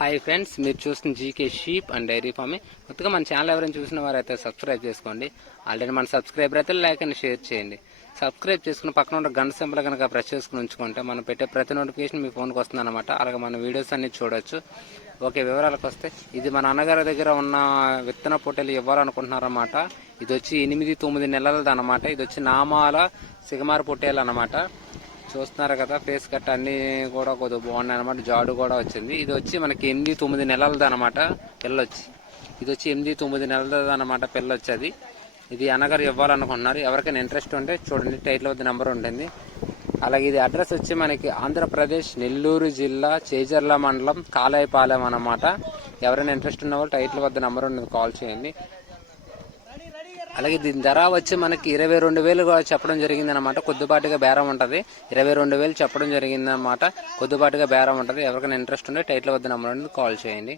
Hi friends మీరు చూస్తున్న GK sheep and dairy farming కొత్తగా మన ఛానల్ ఎవరైనా చూసిన వారైతే సబ్స్క్రైబ్ చేసుకోండి. ఆల్రెడీ మన సబ్స్క్రైబర్ అయితే లైక్ అండ్ షేర్ చేయండి. సబ్స్క్రైబ్ చేసుకుని పక్కన ఉన్న గంట సింపుల్ కనుక ప్రెస్ చేసుకుని ఉంచుకుంటే మనం పెట్టే ప్రతి నోటిఫికేషన్ మీ ఫోన్కి వస్తుంది అనమాట అలాగే మన వీడియోస్ అన్ని చూడొచ్చు. ఓకే వివరాలకు వస్తే ఇది మన అన్నగారి దగ్గర ఉన్న విత్తన పొట్టెలు ఇవ్వాలనుకుంటున్నారన్నమాట. ఇది వచ్చి ఎనిమిది తొమ్మిది నెలలది అనమాట ఇది వచ్చి నామాల సిగమార పొట్టేలు అనమాట చూస్తున్నారు కదా ఫేస్ కట్ అన్ని కూడా కొద్దిగా బాగున్నాయి అనమాట జాడు కూడా వచ్చింది. ఇది వచ్చి మనకి ఎనిమిది తొమ్మిది నెలలది అనమాట పిల్లొచ్చి ఇది వచ్చి ఎనిమిది తొమ్మిది నెలలది అనమాట పిల్లొచ్చి ఇది అనగారు ఇవ్వాలనుకుంటున్నారు. ఎవరికైనా ఇంట్రెస్ట్ ఉంటే చూడండి టైటిల్ వద్ద నెంబర్ ఉంటుంది. అలాగే ఇది అడ్రస్ వచ్చి మనకి ఆంధ్రప్రదేశ్ నెల్లూరు జిల్లా చేజర్ల మండలం కాలాయపాలెం అనమాట ఎవరైనా ఇంట్రెస్ట్ ఉన్న వాళ్ళు టైటిల్ వద్ద నెంబర్ ఉంటుంది కాల్ చేయండి. అలాగే దీని ధర వచ్చి మనకి ఇరవై రెండు వేలు కూడా చెప్పడం జరిగింది అనమాట కొద్దిపాటిగా బేరం ఉంటుంది. ఇరవై రెండు వేలు చెప్పడం జరిగింది అనమాట కొద్దిపాటిగా బేరం ఉంటుంది. ఎవరికైనా ఇంట్రెస్ట్ ఉంటే టైటిల్ వద్ద నెంబర్ ఉంటుంది కాల్ చేయండి.